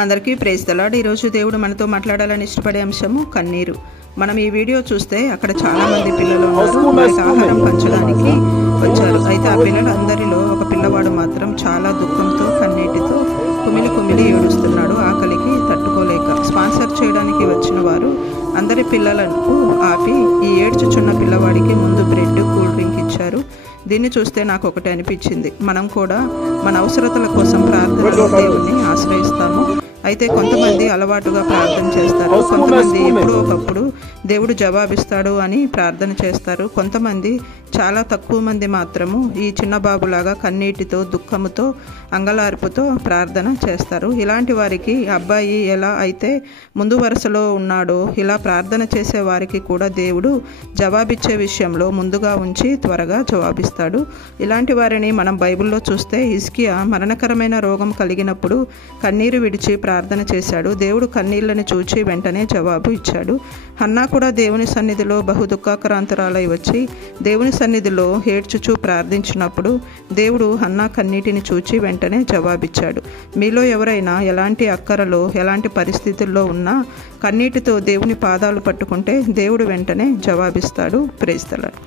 అందరికీ praise the lord. ఈరోజు దేవుడు మనతో మాట్లాడాలని ఇష్టపడే అంశము కన్నీరు. మనం ఈ వీడియో చూస్తే అక్కడ చాలా మంది పిల్లలు ఉన్నారు. వారికి ఆహారం పంచడానికి వచ్చారు. అయితే ఆ పిల్లలందరిలో ఒక పిల్లవాడు మాత్రం చాలా దుఃఖంతో కన్నీటితో కుమిలి కుమిలి ఏడుస్తున్నాడు, ఆకలికి తట్టుకోలేక. స్పాన్సర్ చేయడానికి వచ్చిన వారు అందరి పిల్లలకు ఆపి ఈ ఏడ్చుచున్న పిల్లవాడికి ముందు బ్రెడ్, కూల్ డ్రింక్ ఇచ్చారు. దీన్ని చూస్తే నాకు ఒకటి అనిపించింది, మనం కూడా మన అవసరతల కోసం ప్రార్థనలో దేవుణ్ణి ఆశ్రయిస్తాము. అయితే కొంతమంది అలవాటుగా ప్రార్థన చేస్తారు, కొంతమంది ఎప్పుడో ఒకప్పుడు దేవుడు జవాబిస్తాడు అని ప్రార్థన చేస్తారు. కొంతమంది, చాలా తక్కువ మంది మాత్రము ఈ చిన్న బాబులాగా కన్నీటితో దుఃఖముతో అంగలార్పుతో ప్రార్థన చేస్తారు. ఇలాంటి వారికి అబ్బాయి ఎలా అయితే ముందు వరుసలో ఉన్నాడో, ఇలా ప్రార్థన చేసే వారికి కూడా దేవుడు జవాబిచ్చే విషయంలో ముందుగా ఉంచి త్వరగా జవాబిస్తాడు. ఇలాంటి వారిని మనం బైబిల్లో చూస్తే, హిజ్కియా మరణకరమైన రోగం కలిగినప్పుడు కన్నీరు విడిచి ప్రార్థన చేశాడు. దేవుడు కన్నీళ్లను చూచి వెంటనే జవాబు ఇచ్చాడు. హన్నా కూడా దేవుని సన్నిధిలో బహు దుఃఖాక్రాంతురాలై వచ్చి దేవుని సన్నిధిలో ఏడ్చుచూ ప్రార్థించినప్పుడు దేవుడు హన్నా కన్నీటిని చూచి వెంటనే జవాబిచ్చాడు. మీలో ఎవరైనా ఎలాంటి అక్కరలో, ఎలాంటి పరిస్థితుల్లో ఉన్నా కన్నీటితో దేవుని పాదాలు పట్టుకుంటే దేవుడు వెంటనే జవాబిస్తాడు. Praise the lord.